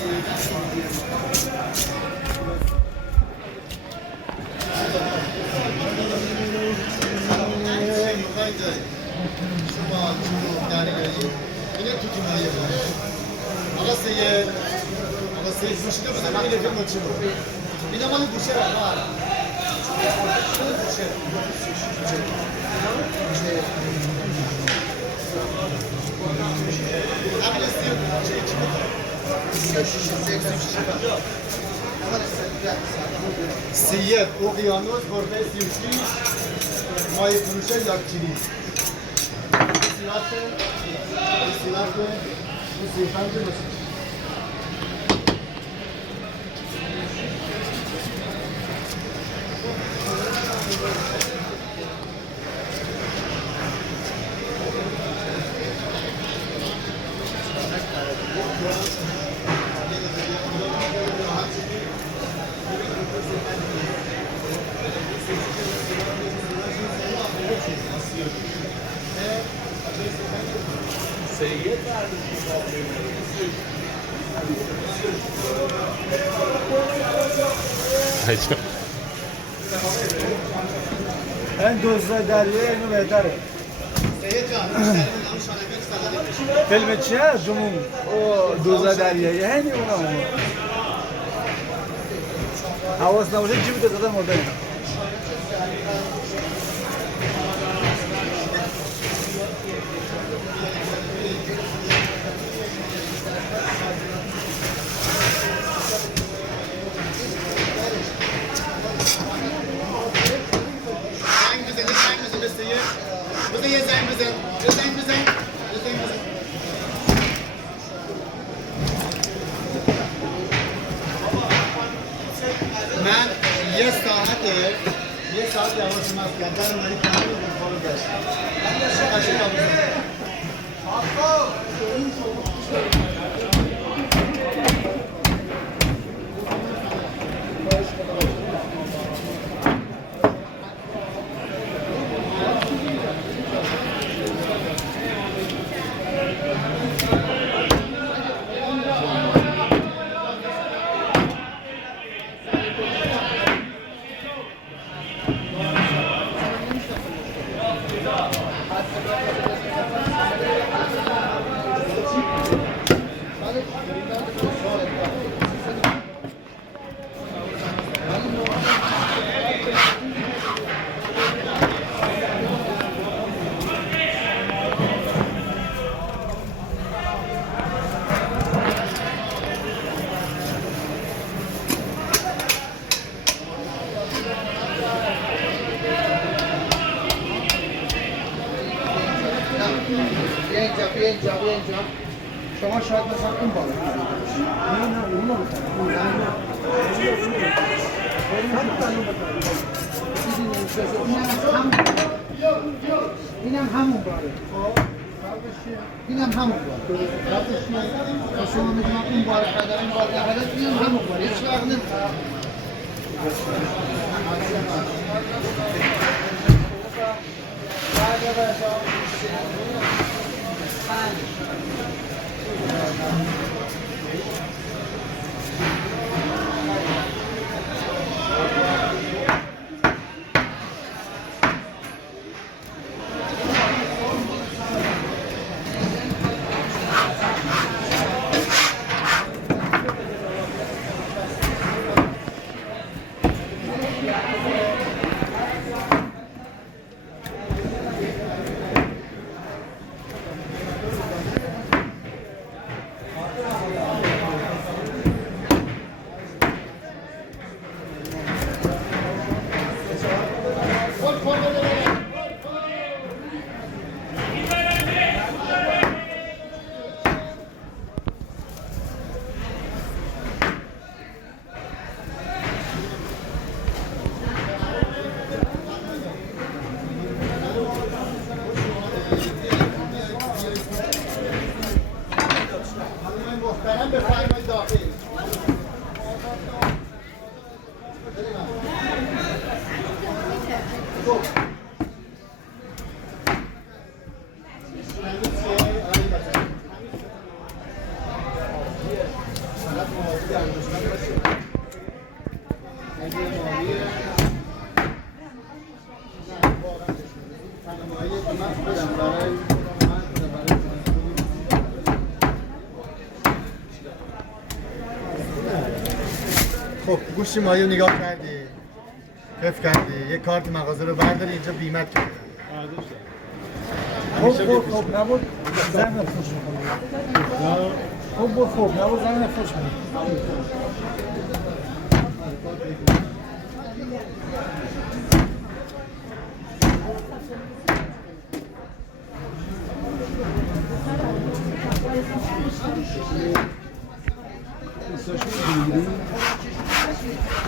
شما دریایی اینه تو تیمایی بود آقا سید گوشی رو بزن این رفیق چی بود اینا مال گوشه رو همین سید اقیانوس برده 36 مای فروشه یاکچیری سیلات این دوزده دریه اینو بهتره فیلم چیه؟ جمون دوزده دریه یه هنی اونا حواس نباشه جیب دزده مرده اینا من یه ساعت یواش مست کردن ولی تمام رو داشتم اینجا شما شاید مثلا اون بالا اینم همون باره اینم همون باره شما میدونم اون باره قدر این باره قدر اینم همون باره هیچ وقت نمیدونم خب گوشی مایو نگاه کردی کف کردی یه کارت مغازه رو برداری اینجا بیمت کردی خب نبود زن خوش میکنه خب نبود زن خوش میکنه